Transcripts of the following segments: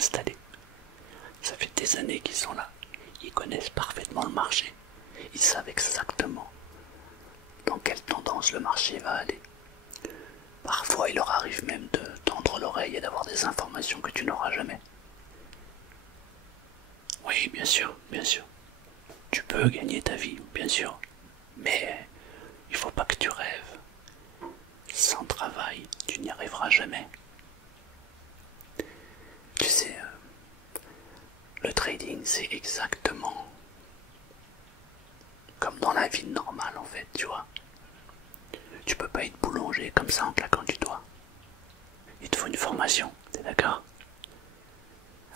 installés. Ça fait des années qu'ils sont là. Ils connaissent parfaitement le marché. Ils savent exactement dans quelle tendance le marché va aller. Parfois, il leur arrive même de tendre l'oreille et d'avoir des informations que tu n'auras jamais. Oui, bien sûr, bien sûr. Tu peux gagner ta vie, bien sûr. Mais il faut pas que tu rêves. Sans travail, tu n'y arriveras jamais. Tu sais, le trading, c'est exactement comme dans la vie normale en fait, tu vois. Tu peux pas être boulanger comme ça en claquant du doigt. Il te faut une formation, t'es d'accord?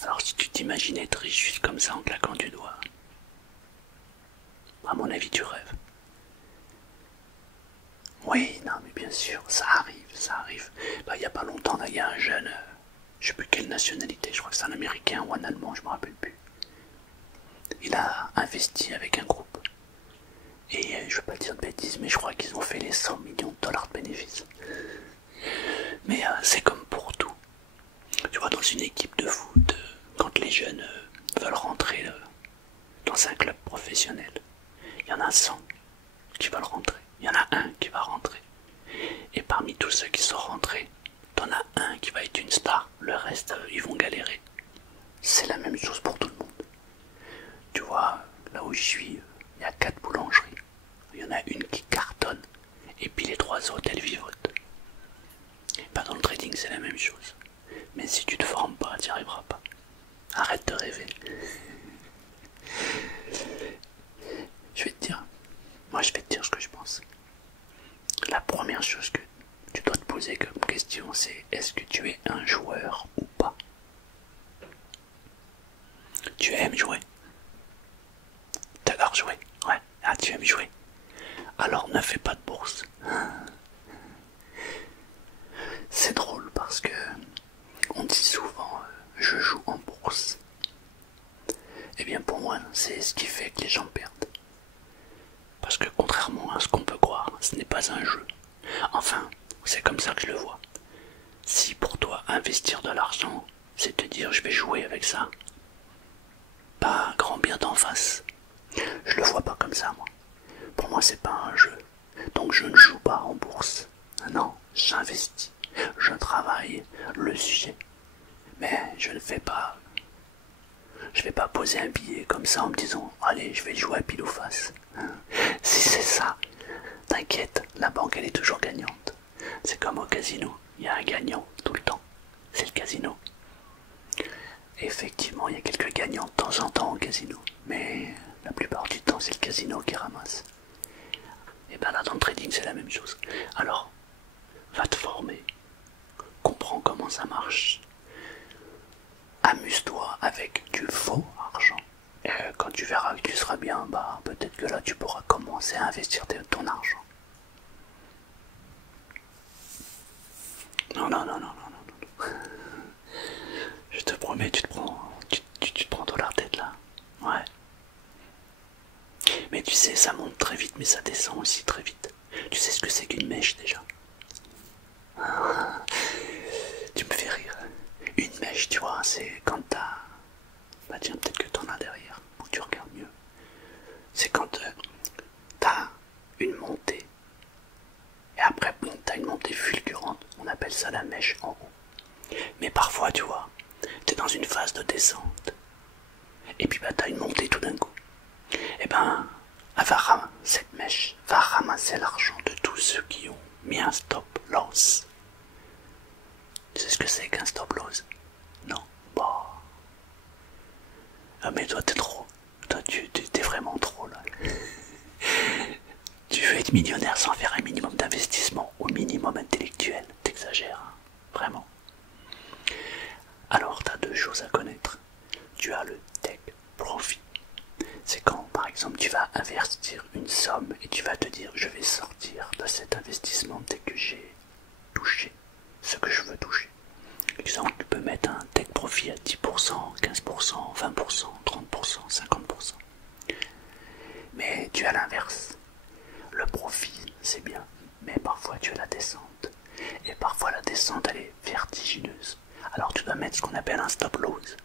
Alors si tu t'imagines être riche juste comme ça en claquant du doigt, à mon avis tu rêves. Oui, non mais bien sûr, ça arrive, ça arrive. Bah il y a pas longtemps, là, il y a un jeune, je sais plus quelle nationalité, je crois que c'est un américain ou un allemand, je me rappelle plus. Il a investi avec un groupe. Et je veux pas dire de bêtises, mais je crois qu'ils ont fait les 100 millions de dollars de bénéfices. Mais c'est comme pour tout. Tu vois, dans une équipe de foot, quand les jeunes veulent rentrer dans un club professionnel, il y en a 100 qui veulent rentrer. Il y en a un qui va rentrer. Et parmi tous ceux qui sont rentrés, t'en as un qui va être une star. Le reste, ils vont galérer. C'est la même chose pour tout le monde. Tu vois, là où je suis, il y a 4 boulangeries. Il y en a une qui cartonne. Et puis les 3 autres, elles vivotent. Et ben dans le trading, c'est la même chose. Mais si tu te formes pas, tu n'y arriveras pas. Arrête de rêver. Je vais te dire, moi je vais te dire ce que je pense. La première chose que tu dois te poser comme question, c'est est-ce que tu es un joueur ou pas? Tu aimes jouer? T'adores jouer? Ouais. Ah, tu aimes jouer? Alors ne fais pas de bourse. C'est drôle parce que on dit souvent je joue en bourse. Eh bien pour moi, c'est ce qui fait que les gens perdent. Parce que contrairement à ce qu'on peut croire, ce n'est pas un jeu. Enfin, c'est comme ça que je le vois. Si pour toi investir de l'argent, c'est te dire je vais jouer avec ça, pas grand bien d'en face. Je le vois pas comme ça moi. Pour moi c'est pas un jeu. Donc je ne joue pas en bourse. Non, j'investis. Je travaille le sujet. Mais je ne fais pas. Je vais pas poser un billet comme ça en me disant allez je vais jouer à pile ou face. Si c'est ça, t'inquiète, la banque elle est toujours gagnante. C'est comme au casino, il y a un gagnant tout le temps. C'est le casino. Effectivement, il y a quelques gagnants de temps en temps au casino. Mais la plupart du temps, c'est le casino qui ramasse. Et ben là, dans le trading, c'est la même chose. Alors, va te former. Comprends comment ça marche. Amuse-toi avec du faux argent. Et quand tu verras que tu seras bien, bah peut-être que là, tu pourras commencer à investir ton argent. Non, non, non, non, non, non, non. Je te promets, tu te prends dans la tête là. Ouais. Mais tu sais, ça monte très vite, mais ça descend aussi très vite. Tu sais ce que c'est qu'une mèche déjà? Tu me fais rire. Une mèche, tu vois, c'est quand t'as... Bah tiens, peut-être que t'en as derrière, pour que tu regardes mieux. C'est quand t'as une montée. Et après, bon, t'as une montée fulgurante. On appelle ça la mèche en haut. Mais parfois, tu vois, t'es dans une phase de descente. Et puis bah t'as une montée tout d'un coup. Et ben, cette mèche va ramasser l'argent de tous ceux qui ont mis un stop loss. Tu sais ce que c'est qu'un stop loss? Non. Bah. Ah mais toi t'es trop. Toi t'es vraiment trop là. Tu veux être millionnaire sans faire un minimum d'investissement ou minimum intellectuel. T'exagères, hein, vraiment. Alors t'as 2 choses à connaître. Tu as le take profit. C'est quand par exemple tu vas investir une somme et tu vas te dire je vais sortir de cet investissement dès que j'ai touché ce que je veux toucher. Par exemple, tu peux mettre un take profit à 10%, 15%, 20%, 30%, 50%. Mais tu as l'inverse. Le profit, c'est bien, mais parfois tu as la descente. Et parfois la descente, elle est vertigineuse. Alors tu dois mettre ce qu'on appelle un stop loss.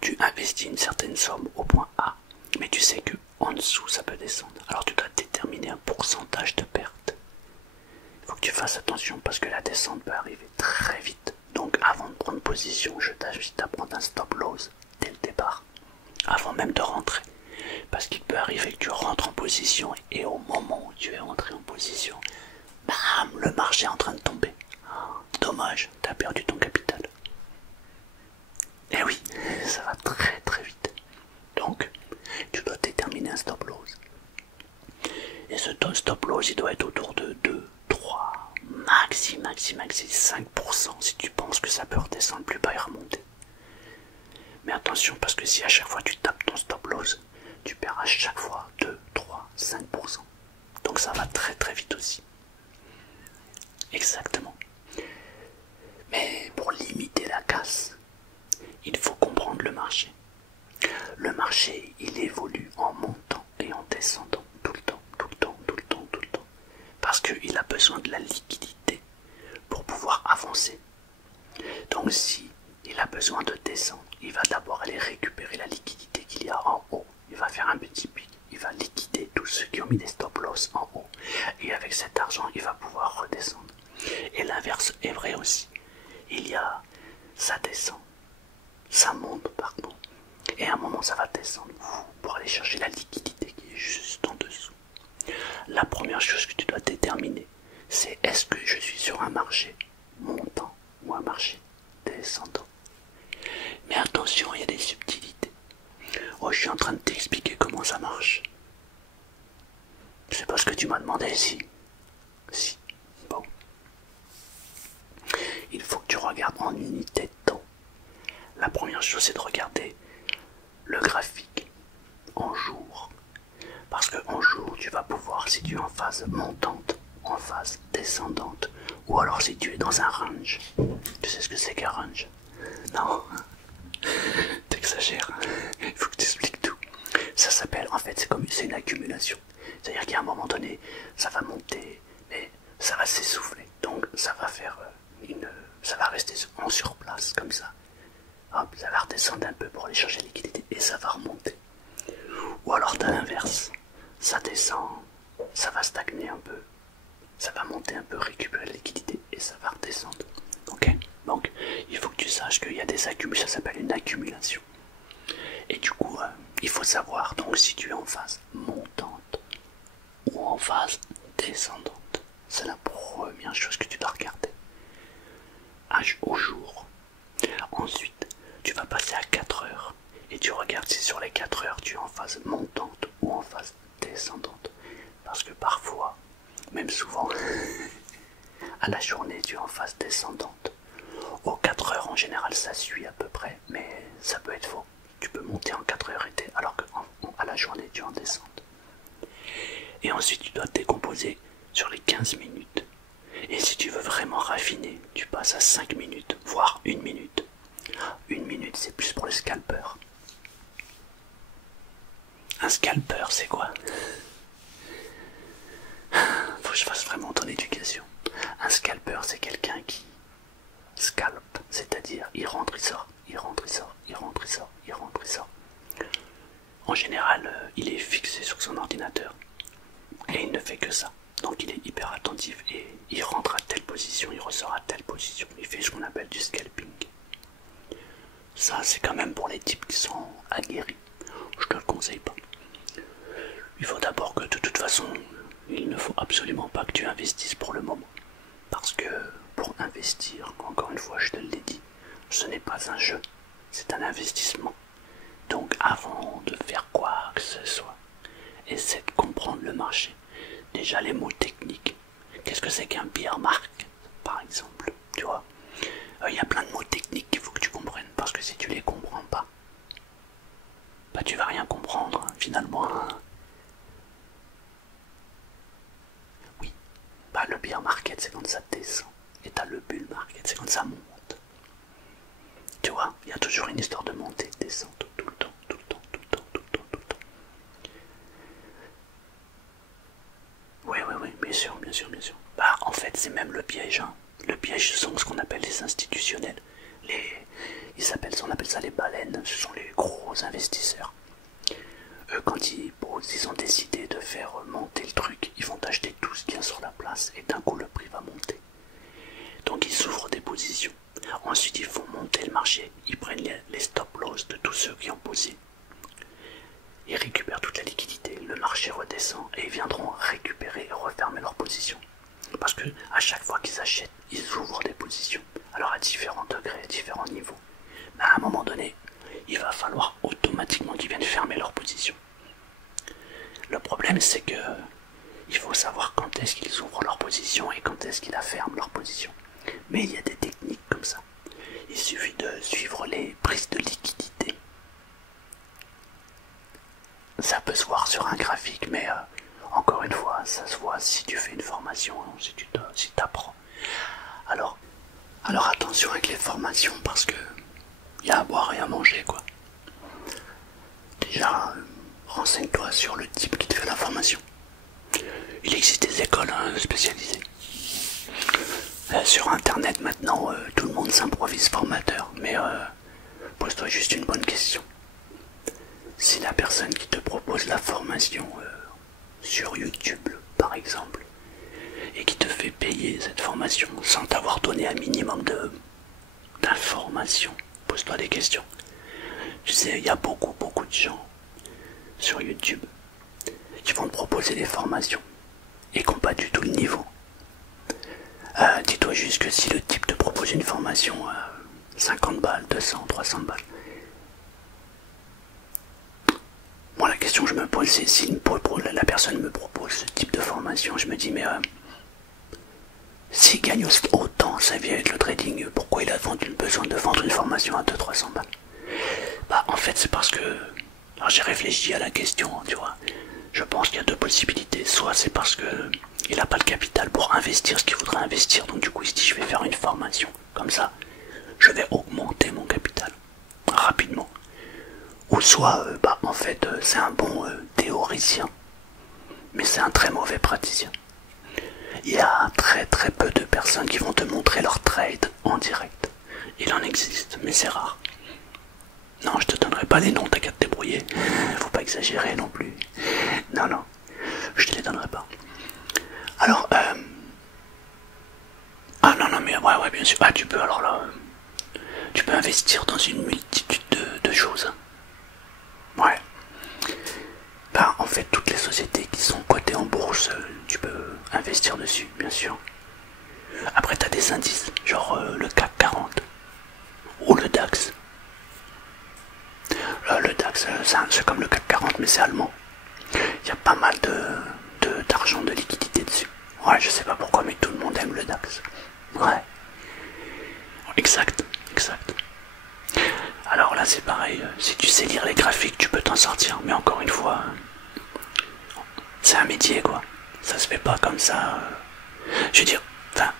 Tu investis une certaine somme au point A, mais tu sais que en dessous ça peut descendre. Alors tu dois déterminer un pourcentage de perte. Il faut que tu fasses attention parce que la descente peut arriver très vite. Donc avant de prendre position, je t'invite à prendre un stop loss dès le départ, avant même de rentrer. Parce qu'il peut arriver que tu rentres en position et au moment où tu es entré en position, bam, le marché est en train de tomber. Dommage, tu as perdu ton capital. Et oui, ça va très très vite. Donc, tu dois déterminer un stop loss. Et ce stop loss, il doit être autour de 2, 3, maxi 5% si tu penses que ça peut redescendre plus bas et remonter. Mais attention, parce que si à chaque fois tu tapes ton stop loss, tu perds à chaque fois 2, 3, 5%. Donc ça va très très vite aussi. Exactement. Mais pour limiter la casse, il faut comprendre le marché. Le marché, il évolue en montant et en descendant tout le temps, tout le temps, tout le temps, tout le temps. Parce qu'il a besoin de la liquidité pour pouvoir avancer. Donc si il a besoin de descendre, il va d'abord aller récupérer la liquidité qu'il y a en haut. Il va faire un petit pic, il va liquider tous ceux qui ont mis des stop loss en haut. Et avec cet argent, il va pouvoir redescendre. Et l'inverse est vrai aussi. Il y a, ça descend, ça monte pardon. Et à un moment ça va descendre pour aller chercher la liquidité qui est juste en dessous. La première chose que tu dois déterminer, c'est est-ce que je suis sur un marché montant ou un marché descendant. Mais attention, il y a des subtilités. Oh, je suis en train de t'expliquer comment ça marche. C'est pas ce que tu m'as demandé, si. Si. Bon. Il faut que tu regardes en unité de temps. La première chose, c'est de regarder le graphique en jour. Parce que en jour, tu vas pouvoir, si tu es en phase montante, en phase descendante, ou alors si tu es dans un range. Tu sais ce que c'est qu'un range? Non. T'exagères. Il faut que tu expliques tout. Ça s'appelle, en fait, c'est une accumulation. C'est-à-dire qu'à un moment donné, ça va monter, mais ça va s'essouffler. Donc ça va faire ça va rester en surplace comme ça. Hop, ça va redescendre un peu pour aller chercher la liquidité et ça va remonter. Ou alors t'as l'inverse. Ça descend, ça va stagner un peu, ça va monter un peu, récupérer la liquidité et ça va redescendre. Ok? Donc il faut que tu saches qu'il y a des accumulations, ça s'appelle une accumulation. Et du coup, il faut savoir donc si tu es en phase montante ou en phase descendante. C'est la première chose que tu dois regarder. Au jour. Ensuite, tu vas passer à 4 heures et tu regardes si sur les 4 heures tu es en phase montante ou en phase descendante. Parce que parfois, même souvent, à la journée tu es en phase descendante. Aux 4 heures en général ça suit à peu près, mais ça peut être faux. Tu peux monter en 4 heures alors qu'à la journée tu es en descente. Et ensuite tu dois te décomposer sur les 15 minutes. Et si tu veux vraiment raffiner, tu passes à 5 minutes, voire 1 minute. 1 minute, c'est plus pour les scalpers. Un scalper, c'est quoi? Faut que je fasse vraiment ton éducation. Un scalper, c'est quelqu'un qui scalpe, c'est-à-dire il rentre, il sort, il rentre, il sort, il rentre, il sort, il rentre, il sort. En général, il est fixé sur son ordinateur et il ne fait que ça. Donc il est hyper attentif et il rentre à telle position, il ressort à telle position. Il fait ce qu'on appelle du scalping. Ça, c'est quand même pour les types qui sont aguerris. Je te le conseille pas. Il faut d'abord que de toute façon, il ne faut absolument pas que tu investisses pour le moment. Parce que pour investir, encore une fois je te l'ai dit, ce n'est pas un jeu, c'est un investissement. Donc avant de faire quoi que ce soit, essaie de comprendre le marché. Déjà les mots techniques. Qu'est-ce que c'est qu'un bear market, par exemple? Tu vois, il y a plein de mots techniques qu'il faut que tu comprennes, parce que si tu les comprends pas, bah tu vas rien comprendre, hein, finalement. Oui, bah le bear market c'est quand ça descend, et t'as le bull market, c'est quand ça monte. Tu vois, il y a toujours une histoire de montée, de descente, tout le temps, tout le temps, tout le temps, tout le temps, tout le temps. Oui, bien sûr, bien sûr, bien sûr. Bah, en fait, c'est même le piège, hein. Le piège sont ce qu'on appelle les institutionnels. On appelle ça les baleines, ce sont les gros investisseurs. Eux, quand ils ont décidé de faire monter le truc, ils vont acheter tout ce qu'il y a sur la place et d'un coup le prix va monter. Donc ils s'ouvrent des positions. Ensuite ils font monter le marché, ils prennent les stop loss de tous ceux qui ont posé. Ils récupèrent toute la liquidité, le marché redescend et ils viendront récupérer et refermer leurs positions. Parce que à chaque fois qu'ils achètent, ils ouvrent des positions. Alors à différents degrés, à différents niveaux. Mais à un moment donné, il va falloir automatiquement qu'ils viennent fermer leurs positions. Le problème c'est que il faut savoir quand est-ce qu'ils ouvrent leur position et quand est-ce qu'ils la ferment leur position. Mais il y a des techniques comme ça. Il suffit de suivre les prises de liquidité. Ça peut se voir sur un graphique, mais encore une fois, ça se voit si tu fais une formation, si tu apprends. Alors attention avec les formations parce que il y a à boire et à manger quoi. Déjà, renseigne-toi sur le type qui te fait la formation. Il existe des écoles spécialisées. Sur internet maintenant, tout le monde s'improvise formateur, mais pose-toi juste une bonne question. Si la personne qui te propose la formation sur YouTube, par exemple, et qui te fait payer cette formation sans t'avoir donné un minimum d'informations, pose-toi des questions. Tu sais, il y a beaucoup de gens sur YouTube qui vont te proposer des formations et qui n'ont pas du tout le niveau. Dis-toi juste que si le type te propose une formation à 50 balles, 200, 300 balles, moi la question que je me pose c'est si la personne me propose ce type de formation, je me dis mais s'il gagne autant sa vie avec le trading, pourquoi il a besoin de vendre une formation à 200-300 balles? Bah en fait c'est parce que, alors j'ai réfléchi à la question, tu vois, je pense qu'il y a deux possibilités, soit c'est parce que il n'a pas le capital pour investir ce qu'il voudrait investir, donc du coup il se dit je vais faire une formation, comme ça je vais augmenter mon capital rapidement. Ou soit en fait c'est un bon théoricien, mais c'est un très mauvais praticien. Il y a très peu de personnes qui vont te montrer leur trade en direct. Il en existe, mais c'est rare. Non, je te donnerai pas les noms, t'as qu'à te débrouiller. Faut pas exagérer non plus. Non, je te les donnerai pas. Alors, ah non, mais ouais, bien sûr. Ah, tu peux, alors là, tu peux investir dans une multitude de choses. Ouais. Bah, en fait, toutes les sociétés qui sont cotées en bourse, tu peux investir dessus, bien sûr. Après, t'as des indices, genre le CAC 40 ou le DAX. Le DAX, c'est comme le CAC 40, mais c'est allemand. Il y a pas mal d'argent, de liquidité dessus. Ouais, je sais pas pourquoi, mais tout le monde aime le DAX. Ouais. Exact. Alors là, c'est pareil. Si tu sais lire les graphiques, tu peux t'en sortir. Mais encore une fois, c'est un métier, quoi. Ça se fait pas comme ça. Je veux dire, enfin...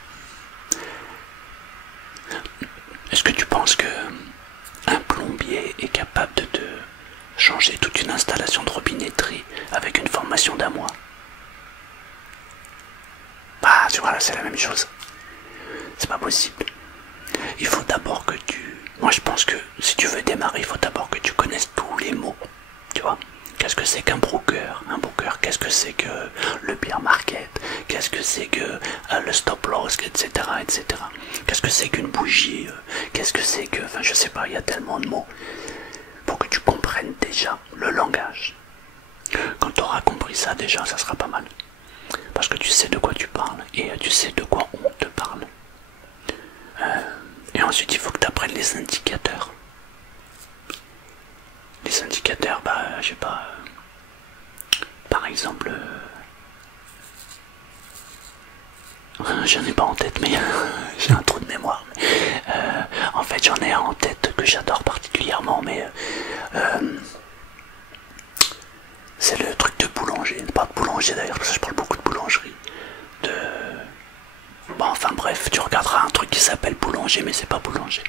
Est-ce que tu penses que un plombier est capable de te changer toute une installation de robinetterie avec une formation d'un mois? Bah, tu vois, là, c'est la même chose. C'est pas possible. Il faut d'abord que moi, je pense que si tu veux démarrer, il faut d'abord que tu connaisses tous les mots. Tu vois? Qu'est-ce que c'est qu'un broker? Un broker, qu'est-ce que c'est que le bear market? Qu'est-ce que c'est que le stop loss, etc., etc. Qu'est-ce que c'est qu'une bougie? Qu'est-ce que c'est que... Enfin, je sais pas, il y a tellement de mots. Pour que tu comprennes déjà le langage. Quand tu auras compris ça, déjà, ça sera pas mal. Parce que tu sais de quoi tu parles et tu sais de quoi on te parle. Et ensuite, il faut que tu apprennes les indicateurs. Les indicateurs, bah, je sais pas... par exemple... j'en ai pas en tête, mais j'ai un trou de mémoire. En fait, j'en ai un en tête que j'adore particulièrement, mais... c'est le truc de boulanger. Pas de boulanger d'ailleurs, parce que je parle beaucoup de boulangerie. Bon, enfin bref, tu regarderas un truc qui s'appelle boulanger, mais c'est pas boulanger.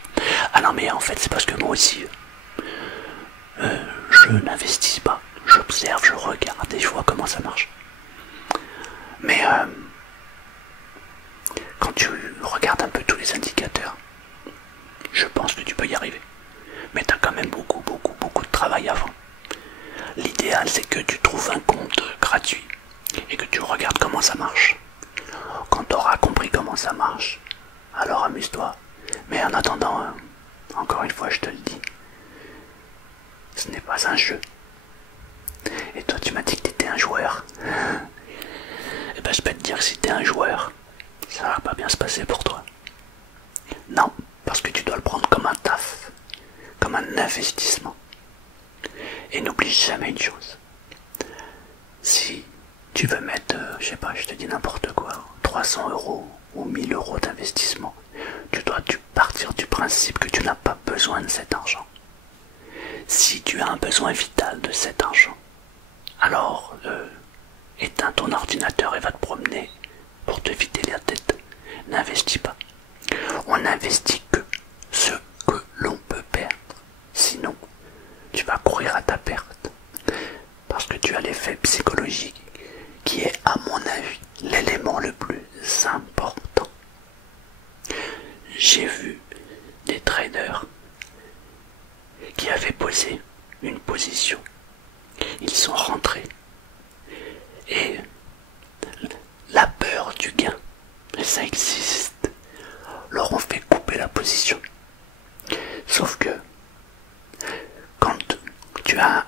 Ah non, mais en fait, c'est parce que moi aussi... je n'investis pas. J'observe, je regarde et je vois comment ça marche. Mais quand tu regardes un peu tous les indicateurs, je pense pareil avant. L'idéal, c'est que tu trouves un compte gratuit et que tu regardes comment ça marche. Quand tu auras compris comment ça marche, alors amuse-toi. Mais en attendant, encore une fois, je te le dis, ce n'est pas un jeu. Et toi, tu m'as dit que tu étais un joueur. Et ben, je peux te dire que si tu es un joueur, ça va pas bien se passer pour toi. Non, parce que tu dois le prendre comme un taf, comme un investissement. Et n'oublie jamais une chose. Si tu veux mettre, je sais pas, je te dis n'importe quoi, 300 € ou 1000 € d'investissement, tu dois partir du principe que tu n'as pas besoin de cet argent. Si tu as un besoin vital de cet argent, alors éteins ton ordinateur et va te promener pour te vider la tête. N'investis pas. On n'investit que ce que l'on peut perdre. Sinon, tu vas courir à ta perte. Parce que tu as l'effet psychologique qui est, à mon avis, l'élément le plus important. J'ai vu des traders qui avaient posé une position. Ils sont rentrés. Et la peur du gain, ça existe, leur ont fait couper la position. Sauf que quand tu as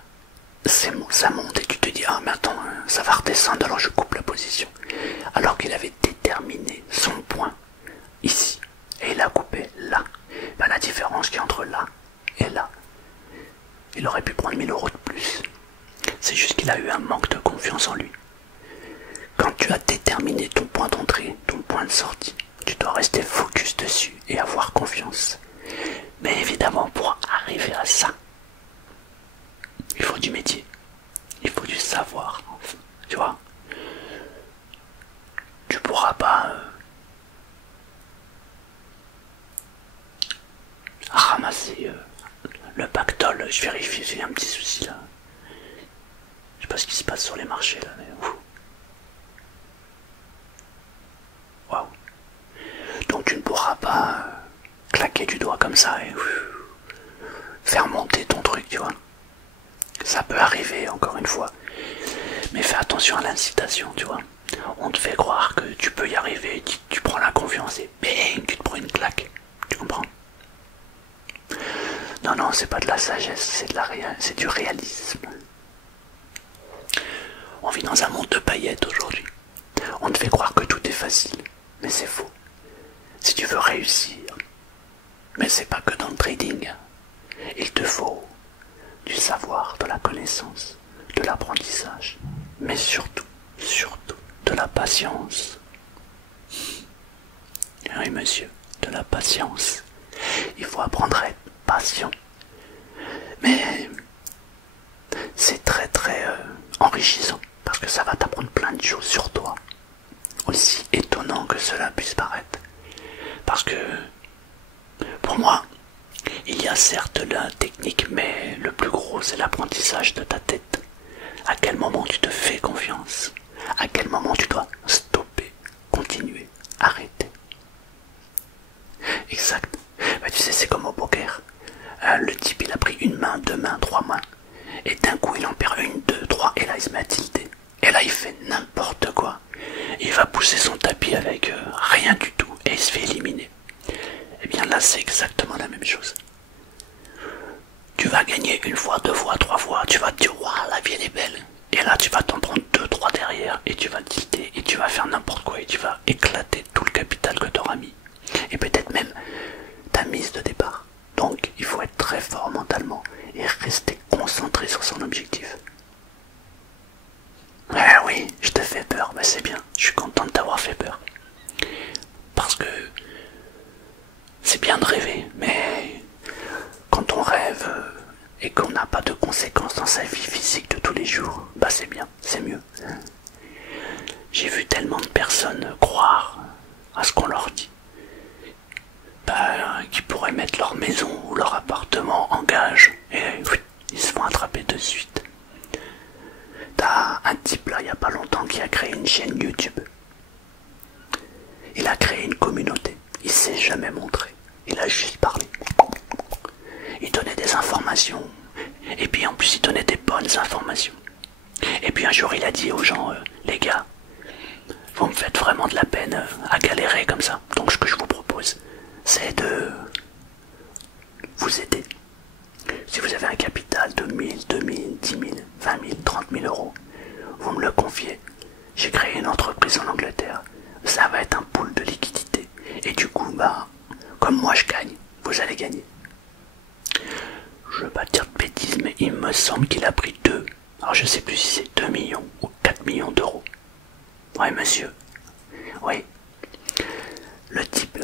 ça monte et tu te dis ah mais attends, ça va redescendre, alors je coupe la position, alors qu'il avait déterminé son point ici et il a coupé là, ben, la différence qui est entre là et là, il aurait pu prendre 1000 € de plus. C'est juste qu'il a eu un manque de confiance en lui. Quand tu as déterminé ton point d'entrée, ton point de sortie, tu dois rester focus dessus et avoir confiance. Mais évidemment, pour arriver à ça, il faut du métier, il faut du savoir, enfin, tu vois. Tu pourras pas ramasser le pactole. Je vérifie, j'ai un petit souci là. Je sais pas ce qui se passe sur les marchés là, mais waouh. Donc tu ne pourras pas claquer du doigt comme ça et faire monter ton truc, tu vois. Ça peut arriver, encore une fois. Mais fais attention à l'incitation, tu vois. On te fait croire que tu peux y arriver, tu prends la confiance et bang, tu te prends une claque. Tu comprends? Non, non, c'est pas de la sagesse, c'est du réalisme. On vit dans un monde de paillettes aujourd'hui. On te fait croire que tout est facile, mais c'est faux. Si tu veux réussir, mais c'est pas que dans le trading, il te faut du savoir, de la connaissance, de l'apprentissage, mais surtout, de la patience. Oui, monsieur, de la patience. Il faut apprendre à être patient. Mais c'est très enrichissant, parce que ça va t'apprendre plein de choses sur toi. Aussi étonnant que cela puisse paraître. Parce que, pour moi, il y a certes la technique, mais le plus gros, c'est l'apprentissage de ta tête. À quel moment tu te fais confiance? À quel moment tu dois stopper, continuer, arrêter? Exact. Bah, tu sais, c'est comme au poker. Le type, il a pris une main, deux mains, trois mains. Et d'un coup, il en perd une, deux, trois, et là, il se met à tilter. Et là, il fait n'importe quoi. Il va pousser son tapis avec rien du tout, et il se fait éliminer. Et bien là, c'est exactement la même chose. Tu vas gagner une fois, deux fois, trois fois, tu vas te dire, waouh, la vie elle est belle. Et là, tu vas t'en prendre deux, trois derrière, et tu vas tilter, et tu vas faire n'importe quoi, et tu vas éclater tout le capital que tu auras mis. Et peut-être même ta mise de départ. Donc, il faut être très fort mentalement, et rester concentré sur son objectif. Ah oui, je te fais peur, mais c'est bien, je suis content de t'avoir fait peur. Parce que c'est bien de rêver, mais quand on rêve et qu'on n'a pas de conséquences dans sa vie physique de tous les jours, bah c'est bien, c'est mieux. J'ai vu tellement de personnes croire à ce qu'on leur dit, bah, qui pourraient mettre leur maison ou leur appartement en gage et ils se font attraper de suite. T'as un type là, il n'y a pas longtemps, qui a créé une chaîne YouTube. Il a créé une communauté, il s'est jamais montré, il a juste parlé. Il donnait des informations, Et puis en plus il donnait des bonnes informations. Et puis un jour il a dit aux gens, les gars, vous me faites vraiment de la peine à galérer comme ça. Donc ce que je vous propose, c'est de vous aider. Si vous avez un capital de 1000, 2000, 10 000, 20 000, 30 000 euros, vous me le confiez. J'ai créé une entreprise en Angleterre. Ça va être un pool de liquidité. Et du coup, bah, comme moi je gagne, vous allez gagner. Je veux pas dire de bêtises, mais il me semble qu'il a pris 2. Alors je sais plus si c'est 2 millions ou 4 millions d'euros. Ouais, monsieur. Oui. Le type...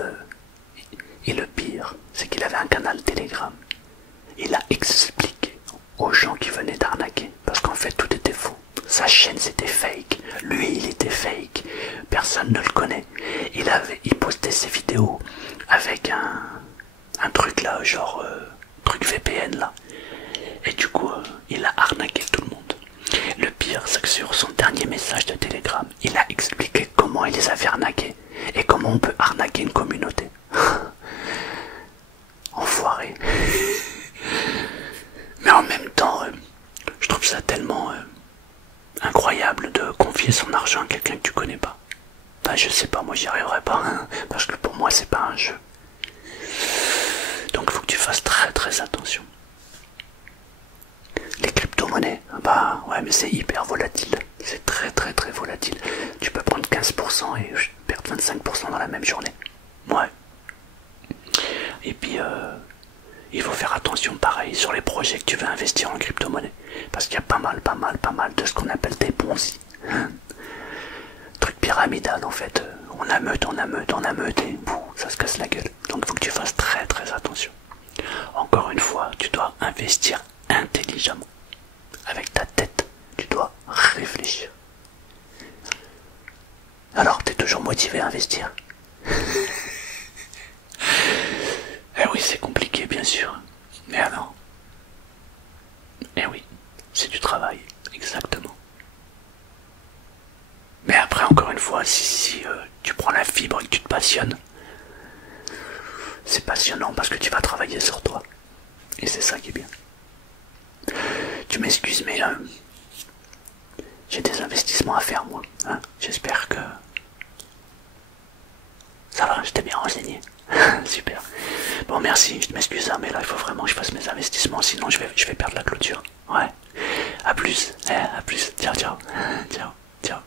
et le pire, c'est qu'il avait un canal Telegram. Il a expliqué aux gens qui venaient d'arnaquer, parce qu'en fait tout était faux. Sa chaîne c'était fake, lui il était fake, personne ne le connaît. Il postait ses vidéos avec un truc là, genre truc VPN là. Et du coup il a arnaqué tout le monde. Le pire c'est que sur son dernier message de Telegram, il a expliqué comment il les avait arnaqués et comment on peut arnaquer une communauté. Enfoiré. Mais en même temps, je trouve ça tellement incroyable de confier son argent à quelqu'un que tu connais pas. Bah, je sais pas, moi j'y arriverai pas, hein, parce que pour moi c'est pas un jeu. Donc il faut que tu fasses très très attention. Les crypto-monnaies, bah ouais mais c'est hyper volatile. C'est très très très volatile. Tu peux prendre 15% et perdre 25% dans la même journée. Ouais. Et puis il faut faire attention pareil sur les projets que tu veux investir en crypto-monnaie. Parce qu'il y a pas mal de ce qu'on appelle des Ponzi. Truc pyramidal en fait. On ameute et boum, ça se casse la gueule. Donc il faut que tu fasses très très attention. Encore une fois, tu dois investir intelligemment. Avec ta tête, tu dois réfléchir. Alors, t'es toujours motivé à investir? Eh oui, c'est compliqué, bien sûr. Mais alors? Eh oui, c'est du travail, exactement. Mais après, encore une fois, si tu prends la fibre et que tu te passionnes, c'est passionnant parce que tu vas travailler sur toi. Et c'est ça qui est bien. Tu m'excuses, mais j'ai des investissements à faire, moi. Hein. J'espère que... Ça va, je t'ai bien renseigné. Super. Bon, merci, je m'excuse, mais là, il faut vraiment que je fasse mes investissements, sinon je vais perdre la clôture. Ouais. À plus. À plus. Ciao, ciao. Ciao, ciao.